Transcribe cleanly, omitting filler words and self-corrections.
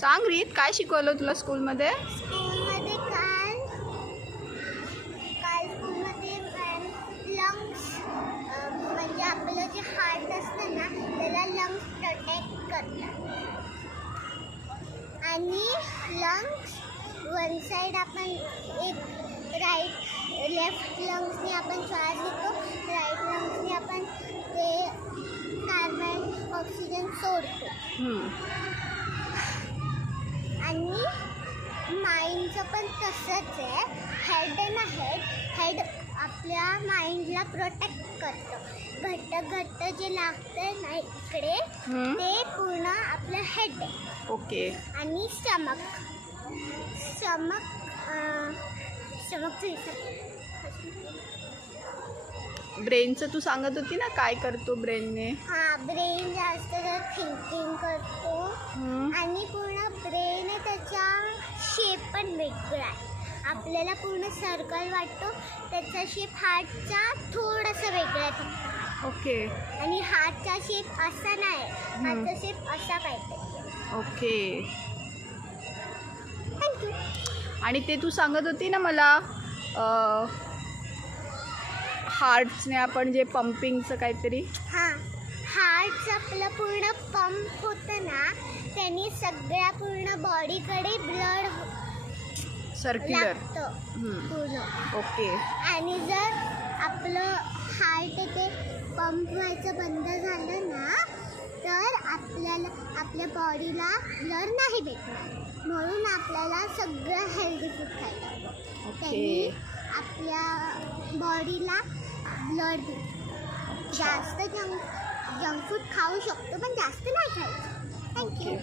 सांग रीत, काय शिकवलं तुला स्कूलमध्ये? स्कूलमध्ये काल स्कूलमध्ये लंग्स म्हणजे आपलं जे हार्ट असतं ना त्याला लंग्स प्रोटेक्ट करतात. आणि लंग्स वन साईड आपण एक लेफ्ट लंग्सने आपण श्वास घेतो, राईट लंग्सने आपण ते कार्बन ऑक्सिजन सोडतो. आणि माइंडचं पण तसंच आहे. हेड आहे ना, हेड आपल्या माइंडला प्रोटेक्ट करतं. घट्ट जे लागतं ना इकडे ते पूर्ण आपलं हेड आहे. ओके. आणि स्टमक ब्रेनचं तू सांगत होती ना, काय करतो ब्रेनने? हां, ब्रेन जास्त थिंकिंग करतो. आणि पूर्ण ब्रेन आहे त्याचा शेप पण वेगळा आहे. आपल्याला पूर्ण सर्कल वाटतो, त्याचा शेप हार्टचा थोडासा वेगळा आहे. ओके. आणि हार्टचा शेप असा नाही, हार्टचा शेप असा काहीतरी. ओके. थँक्यू. आणि ते तू सांगत होती ना मला, हार्टने आपण जे पंपिंगचं काहीतरी. हां, हार्टचं आपलं पूर्ण पंप होतं ना, त्यांनी सगळ्या पूर्ण बॉडीकडे ब्लड सर्क्युलर लागतं पूर्ण. ओके. आणि जर आपलं हार्ट ते पंप व्हायचं बंद झालं ना तर आपल्या बॉडीला ब्लड नाही भेटणार. म्हणून आपल्याला सगळं हेल्दी फूड खायला हवं. त्यांनी आपल्या बॉडीला ब्लड भेटतं. जास्त जंक फूड खाऊ शकतो पण जास्त नाही खायचं. थँक्यू.